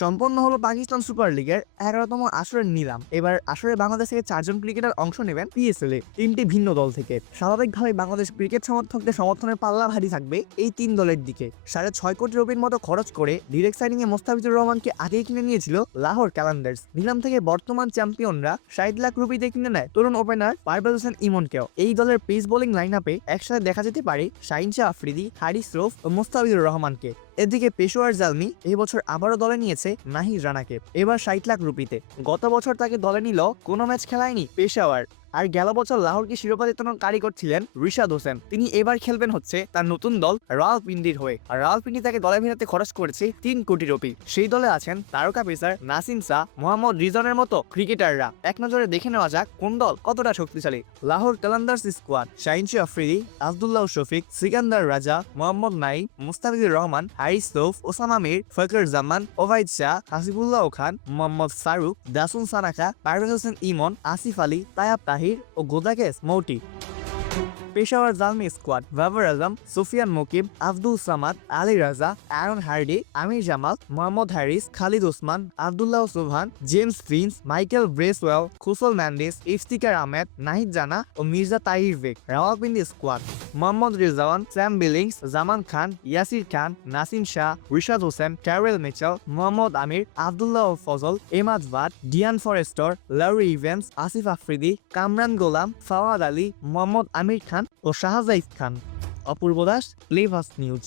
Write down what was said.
সম্পন্ন হলো পাকিস্তান সুপার লিগের 11তম আসরের নিলাম। এবার আসরে বাংলাদেশ থেকে 4 জন ক্রিকেটার অংশ নেবেন পিএসএল এ 3টি ভিন্ন দল থেকে। স্বাভাবিকভাবে বাংলাদেশ ক্রিকেট সমর্থকদের সমর্থনের পাল্লা ভারী থাকবে এই 3 দলের দিকে। 6.5 কোটি রুপির মতো খরচ করে ডিরেক্ট সাইনিং এ মোস্তাফিজুর রহমানকে আগেই কিনে নিয়েছিল লাহোর ক্যালেন্ডার্স। নিলাম থেকে বর্তমান চ্যাম্পিয়নরা 60 লাখ রুপিতে কিনে নেয় তরুণ ওপেনার পারভেজ হোসেন ইমনকেও। এই দলের পেস বোলিং লাইন আপে একসাথে দেখা যেতে পারে শাহিন শাহ আফ্রিদি, হারিস রৌফ ও মোস্তাফিজুর রহমানকে। এদিকে পেশোয়ার জালমি এই বছর আবারও দলে নিয়েছে নাহিদ রানাকে, এবার 60 লাখ রুপিতে। গত বছর তাকে দলে নিল কোনো ম্যাচ খেলায়নি পেশাওয়ার। আর গেল বছর লাহোরকে শিরোপা জেতানোর কারিগর ছিলেন রিশাদ হোসেন। তিনি এবার খেলবেন হচ্ছে তার নতুন দল রাওয়ালপিন্ডির হয়ে। আর রাওয়ালপিন্ডি তাকে দলে ভেড়াতে খরচ করেছে 3 কোটি রুপি। সেই দলে আছেন তারকা পেসার নাসিম শাহ, মোহাম্মদ রিজনের মতো ক্রিকেটাররা। এক নজরে দেখে নেওয়া যাক কোন দল কতটা শক্তিশালী। লাহোর ক্যালেন্ডার্স স্কোয়াড: শাহিন শাহ আফ্রিদি, আব্দুল্লাহ শফিক, সিকান্দার রাজা, মোহাম্মদ নাইম, মুস্তাফিজুর রহমান, হারিস রৌফ, ওসামা মির, ফখর জামান, ওবায়দ শাহ, হাসিবুল্লাহ খান, মোহাম্মদ ফারুক, দাসুন সানাকা, পারভেজ হোসেন ইমন, আসিফ আলী, তায়াব তাহির ও Gudakesh Motie. Peshawar Zalmi squad: Babar Azam, Sufiyan Muqeem, Abdul Samad, Ali Raza, Aaron Hardie, Aamer Jamal, Mohammad Haris, Khalid Usman, Abdullah Subhan, James Prince, Michael Bracewell, Kusal Mendis, Iftikhar Ahmed, Nahid Rana ও Mirza Tahir Baig. Rawalpindi squad: Mohammad Rizwan, Sam Billings, Zaman Khan, Yasir Khan, Naseem Shah, Rishad Hossain, Daryl Mitchell, Mohammad Amir, Abdullah Fazal, Emad Butt, Dian Forrester, Laurie Evans, Asif Afridi, Kamran Ghulam, Fawad Ali, Mohammad Amir Khan ও শাহজাইদ খান। অপূর্ব দাস, লিভাস নিউজ।